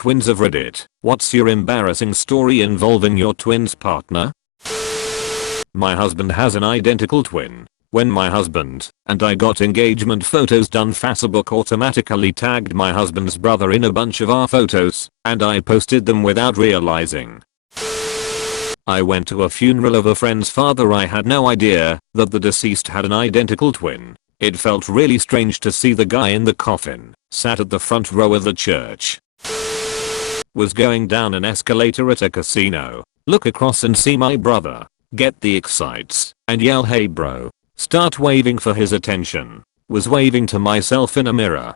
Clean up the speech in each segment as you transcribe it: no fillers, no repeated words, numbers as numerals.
Twins of Reddit, what's your embarrassing story involving your twins partner? My husband has an identical twin. When my husband and I got engagement photos done, Facebook automatically tagged my husband's brother in a bunch of our photos, and I posted them without realizing. I went to a funeral of a friend's father. I had no idea that the deceased had an identical twin. It felt really strange to see the guy in the coffin, sat at the front row of the church. Was going down an escalator at a casino, look across and see my brother, get the excites, and yell, "Hey bro." Start waving for his attention. Was waving to myself in a mirror.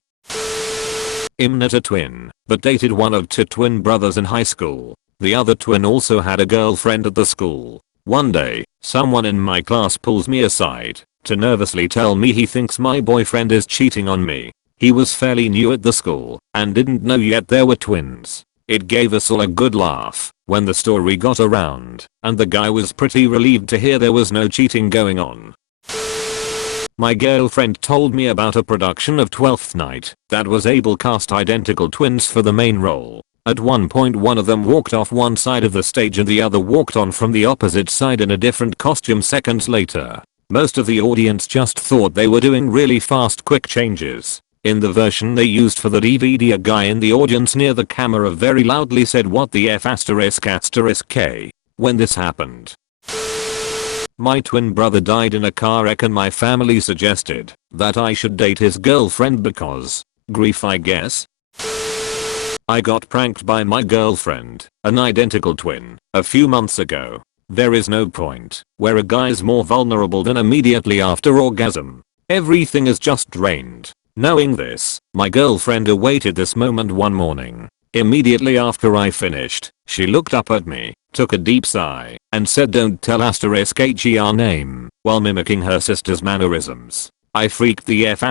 I'm not a twin, but dated one of two twin brothers in high school. The other twin also had a girlfriend at the school. One day, someone in my class pulls me aside to nervously tell me he thinks my boyfriend is cheating on me. He was fairly new at the school and didn't know yet there were twins. It gave us all a good laugh when the story got around, and the guy was pretty relieved to hear there was no cheating going on. My girlfriend told me about a production of Twelfth Night that was able cast identical twins for the main role. At one point one of them walked off one side of the stage and the other walked on from the opposite side in a different costume seconds later. Most of the audience just thought they were doing really fast quick changes. In the version they used for the DVD, a guy in the audience near the camera very loudly said, "What the F **K" when this happened. My twin brother died in a car wreck and my family suggested that I should date his girlfriend because grief, I guess. I got pranked by my girlfriend, an identical twin, a few months ago. There is no point where a guy's more vulnerable than immediately after orgasm. Everything is just drained. Knowing this, my girlfriend awaited this moment one morning. Immediately after I finished, she looked up at me, took a deep sigh, and said, "Don't tell **her name," while mimicking her sister's mannerisms. I freaked the F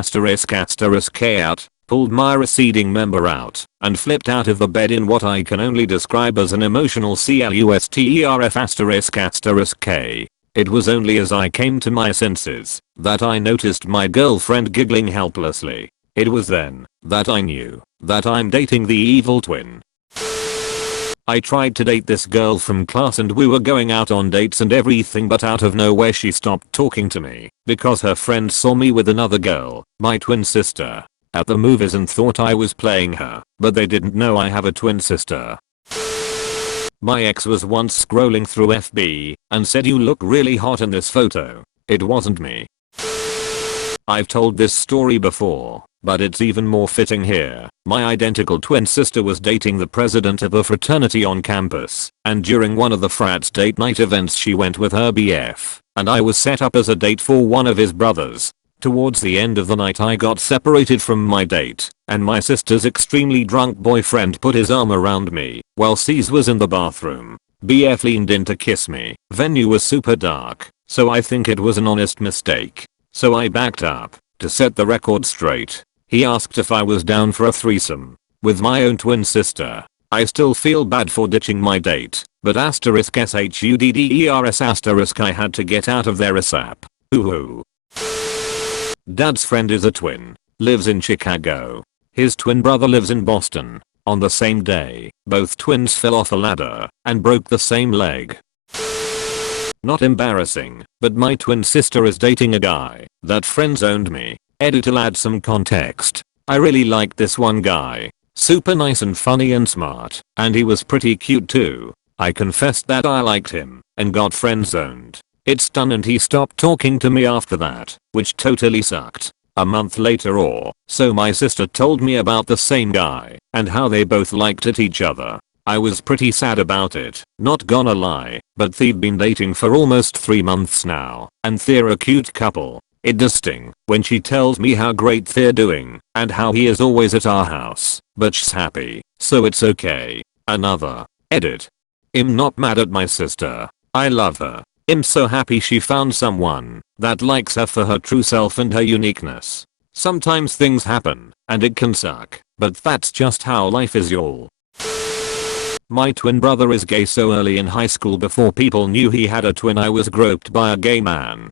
**K out, pulled my receding member out, and flipped out of the bed in what I can only describe as an emotional clusterf **K. It was only as I came to my senses that I noticed my girlfriend giggling helplessly. It was then that I knew that I'm dating the evil twin. I tried to date this girl from class and we were going out on dates and everything, but out of nowhere she stopped talking to me because her friend saw me with another girl, my twin sister, at the movies and thought I was playing her, but they didn't know I have a twin sister. My ex was once scrolling through FB and said, "You look really hot in this photo." It wasn't me. I've told this story before, but it's even more fitting here. My identical twin sister was dating the president of a fraternity on campus, and during one of the frat's date night events she went with her BF, and I was set up as a date for one of his brothers. Towards the end of the night I got separated from my date, and my sister's extremely drunk boyfriend put his arm around me while C's was in the bathroom. BF leaned in to kiss me. Venue was super dark, so I think it was an honest mistake. So I backed up to set the record straight. He asked if I was down for a threesome with my own twin sister. I still feel bad for ditching my date, but *SHUDDERS* I had to get out of there ASAP. Ooh. Dad's friend is a twin, lives in Chicago. His twin brother lives in Boston. On the same day, both twins fell off a ladder and broke the same leg. Not embarrassing, but my twin sister is dating a guy that friend-zoned me. I'll add some context. I really liked this one guy. Super nice and funny and smart, and he was pretty cute too. I confessed that I liked him and got friend-zoned. It's done and he stopped talking to me after that, which totally sucked. A month later or so my sister told me about the same guy and how they both liked each other. I was pretty sad about it, not gonna lie, but they've been dating for almost 3 months now, and they're a cute couple. It does sting when she tells me how great they're doing and how he is always at our house, but she's happy, so it's okay. Another edit. I'm not mad at my sister. I love her. I'm so happy she found someone that likes her for her true self and her uniqueness. Sometimes things happen and it can suck, but that's just how life is, y'all. My twin brother is gay, so early in high school before people knew he had a twin I was groped by a gay man.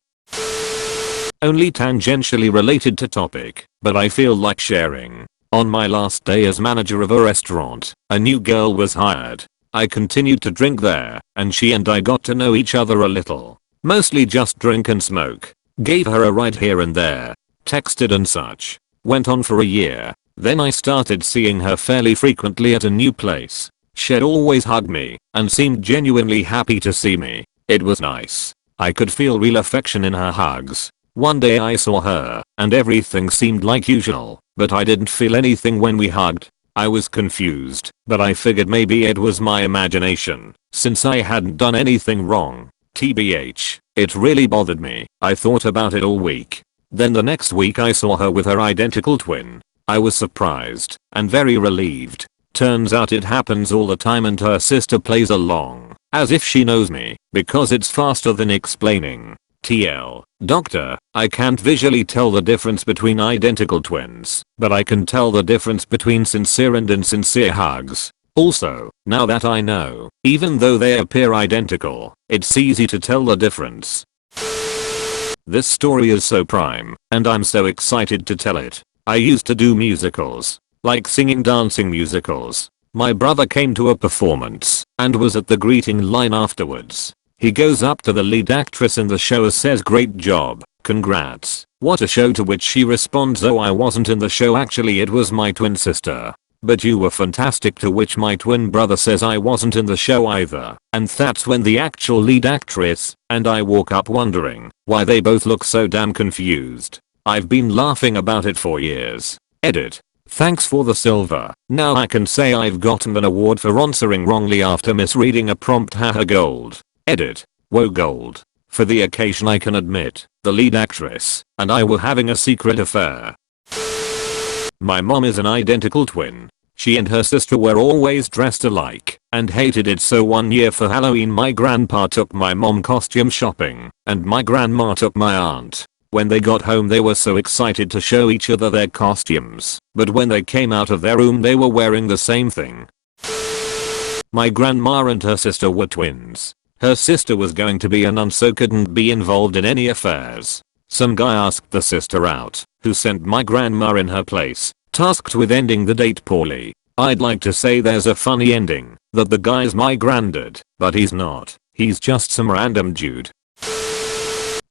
Only tangentially related to topic, but I feel like sharing. On my last day as manager of a restaurant, a new girl was hired. I continued to drink there, and she and I got to know each other a little. Mostly just drink and smoke. Gave her a ride here and there. Texted and such. Went on for a year. Then I started seeing her fairly frequently at a new place. She'd always hug me, and seemed genuinely happy to see me. It was nice. I could feel real affection in her hugs. One day I saw her, and everything seemed like usual, but I didn't feel anything when we hugged. I was confused, but I figured maybe it was my imagination, since I hadn't done anything wrong. TBH, it really bothered me. I thought about it all week. Then the next week I saw her with her identical twin. I was surprised, and very relieved. Turns out it happens all the time and her sister plays along, as if she knows me, because it's faster than explaining. TL, doctor, I can't visually tell the difference between identical twins, but I can tell the difference between sincere and insincere hugs. Also, now that I know, even though they appear identical, it's easy to tell the difference. This story is so prime, and I'm so excited to tell it. I used to do musicals, like singing dancing musicals. My brother came to a performance, and was at the greeting line afterwards. He goes up to the lead actress in the show and says, "Great job, congrats, what a show," to which she responds, "Oh, I wasn't in the show, actually it was my twin sister. But you were fantastic," to which my twin brother says, "I wasn't in the show either." And that's when the actual lead actress and I walk up wondering why they both look so damn confused. I've been laughing about it for years. Edit. Thanks for the silver. Now I can say I've gotten an award for answering wrongly after misreading a prompt. Haha, gold. Edit. Whoa, gold. For the occasion I can admit, the lead actress and I were having a secret affair. My mom is an identical twin. She and her sister were always dressed alike and hated it, so one year for Halloween my grandpa took my mom costume shopping and my grandma took my aunt. When they got home they were so excited to show each other their costumes, but when they came out of their room they were wearing the same thing. My grandma and her sister were twins. Her sister was going to be a nun, so couldn't be involved in any affairs. Some guy asked the sister out, who sent my grandma in her place, tasked with ending the date poorly. I'd like to say there's a funny ending, that the guy's my granddad, but he's not. He's just some random dude.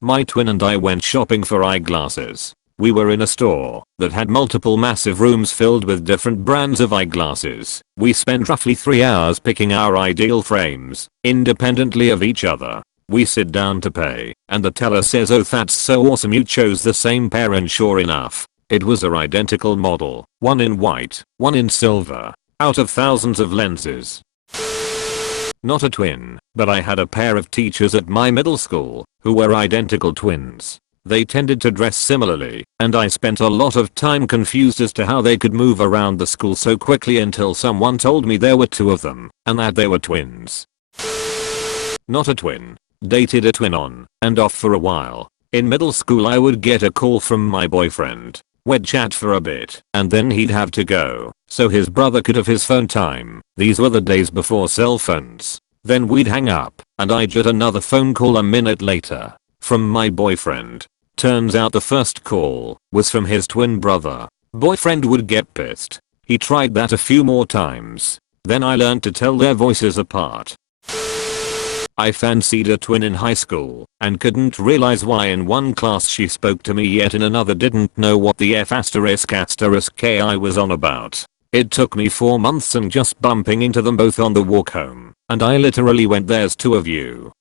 My twin and I went shopping for eyeglasses. We were in a store that had multiple massive rooms filled with different brands of eyeglasses. We spent roughly 3 hours picking our ideal frames, independently of each other. We sit down to pay, and the teller says, "Oh, that's so awesome, you chose the same pair," and sure enough, it was our identical model, one in white, one in silver, out of thousands of lenses. Not a twin, but I had a pair of teachers at my middle school who were identical twins. They tended to dress similarly, and I spent a lot of time confused as to how they could move around the school so quickly until someone told me there were 2 of them, and that they were twins. Not a twin. Dated a twin on and off for a while. In middle school I would get a call from my boyfriend. We'd chat for a bit, and then he'd have to go, so his brother could have his phone time. These were the days before cell phones. Then we'd hang up, and I'd get another phone call a minute later, from my boyfriend. Turns out the first call was from his twin brother. Boyfriend would get pissed. He tried that a few more times. Then I learned to tell their voices apart. I fancied a twin in high school and couldn't realize why in one class she spoke to me yet in another didn't know what the F***K I was on about. It took me 4 months and just bumping into them both on the walk home, and I literally went, "There's 2 of you."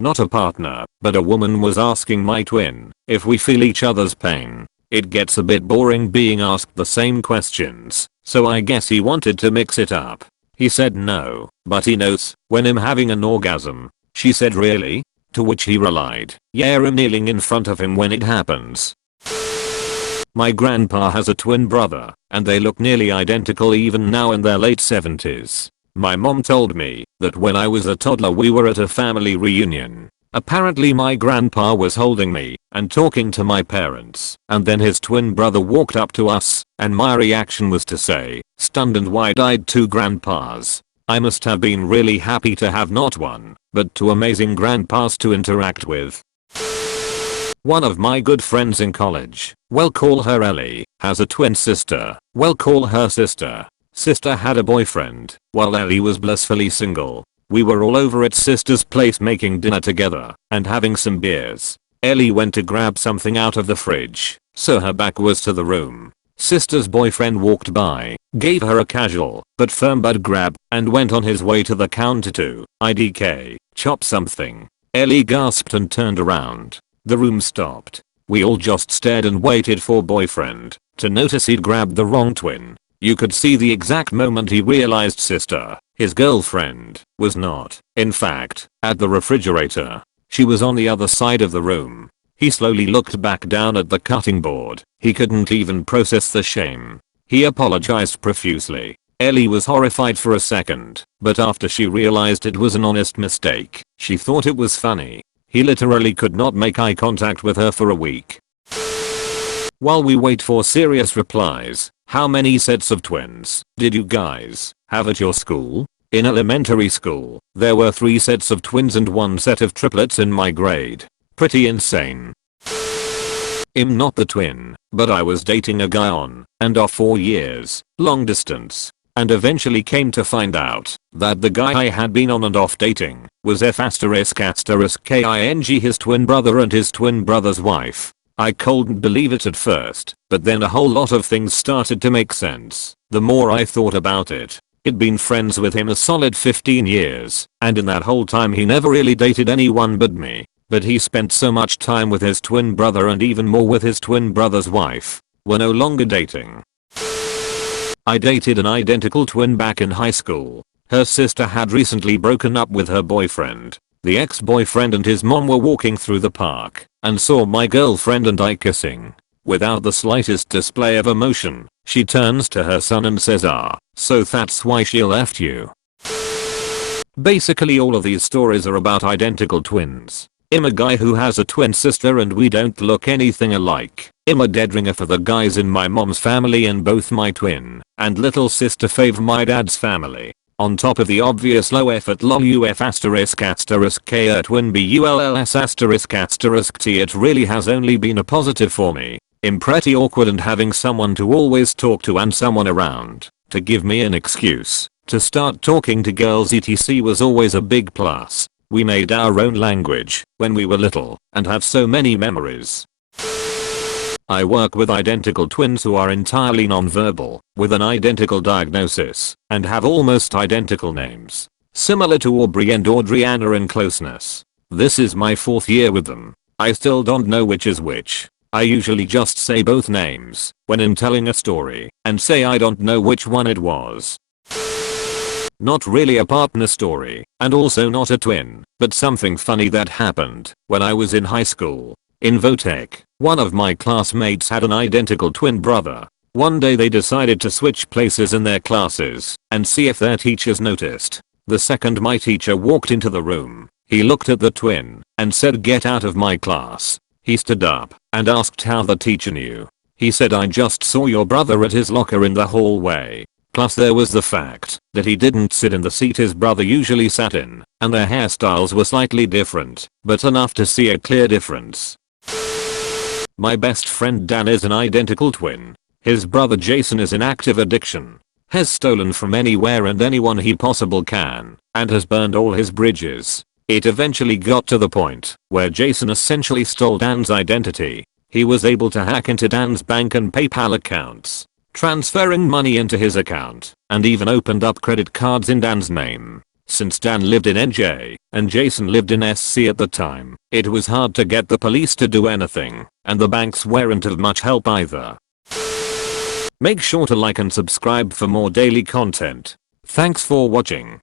Not a partner, but a woman was asking my twin if we feel each other's pain. It gets a bit boring being asked the same questions, so I guess he wanted to mix it up. He said no, but he knows when I'm having an orgasm. She said, "Really?" To which he relied, "Yeah, I'm kneeling in front of him when it happens." My grandpa has a twin brother, and they look nearly identical even now in their late 70s. My mom told me that when I was a toddler we were at a family reunion. Apparently my grandpa was holding me and talking to my parents, and then his twin brother walked up to us, and my reaction was to say, stunned and wide-eyed, "2 grandpas." I must have been really happy to have not one, but 2 amazing grandpas to interact with. One of my good friends in college, we'll call her Ellie, has a twin sister, we'll call her sister. Sister had a boyfriend, while Ellie was blissfully single. We were all over at sister's place making dinner together and having some beers. Ellie went to grab something out of the fridge, so her back was to the room. Sister's boyfriend walked by, gave her a casual but firm bud grab, and went on his way to the counter to IDK, chop something. Ellie gasped and turned around. The room stopped. We all just stared and waited for boyfriend to notice he'd grabbed the wrong twin. You could see the exact moment he realized sister, his girlfriend, was not, in fact, at the refrigerator. She was on the other side of the room. He slowly looked back down at the cutting board. He couldn't even process the shame. He apologized profusely. Ellie was horrified for a second, but after she realized it was an honest mistake, she thought it was funny. He literally could not make eye contact with her for a week. While we wait for serious replies, how many sets of twins did you guys have at your school? In elementary school, there were 3 sets of twins and 1 set of triplets in my grade. Pretty insane. I'm not the twin, but I was dating a guy on and off for years, long distance, and eventually came to find out that the guy I had been on and off dating was F***king his twin brother and his twin brother's wife. I couldn't believe it at first, but then a whole lot of things started to make sense. The more I thought about it, I'd been friends with him a solid 15 years, and in that whole time he never really dated anyone but me. But he spent so much time with his twin brother and even more with his twin brother's wife. We're no longer dating. I dated an identical twin back in high school. Her sister had recently broken up with her boyfriend. The ex-boyfriend and his mom were walking through the park and saw my girlfriend and I kissing. Without the slightest display of emotion, she turns to her son and says, so that's why she left you. Basically all of these stories are about identical twins. I'm a guy who has a twin sister and we don't look anything alike. I'm a dead ringer for the guys in my mom's family and both my twin and little sister fave my dad's family. On top of the obvious low effort lol uf **k twin bulls **t, it really has only been a positive for me. I'm pretty awkward and having someone to always talk to and someone around to give me an excuse to start talking to girls etc was always a big plus. We made our own language when we were little and have so many memories. I work with identical twins who are entirely non-verbal, with an identical diagnosis, and have almost identical names. Similar to Aubrey and Audriana in closeness. This is my 4th year with them. I still don't know which is which. I usually just say both names when I'm telling a story and say I don't know which one it was. Not really a partner story, and also not a twin, but something funny that happened when I was in high school. In Votech, one of my classmates had an identical twin brother. One day they decided to switch places in their classes and see if their teachers noticed. The second my teacher walked into the room, he looked at the twin and said, "Get out of my class." He stood up and asked how the teacher knew. He said, "I just saw your brother at his locker in the hallway." Plus there was the fact that he didn't sit in the seat his brother usually sat in, and their hairstyles were slightly different, but enough to see a clear difference. My best friend Dan is an identical twin. His brother Jason is in active addiction, has stolen from anywhere and anyone he possibly can, and has burned all his bridges. It eventually got to the point where Jason essentially stole Dan's identity. He was able to hack into Dan's bank and PayPal accounts, transferring money into his account, and even opened up credit cards in Dan's name. Since Dan lived in NJ and Jason lived in SC at the time, it was hard to get the police to do anything, and the banks weren't of much help either. Make sure to like and subscribe for more daily content. Thanks for watching.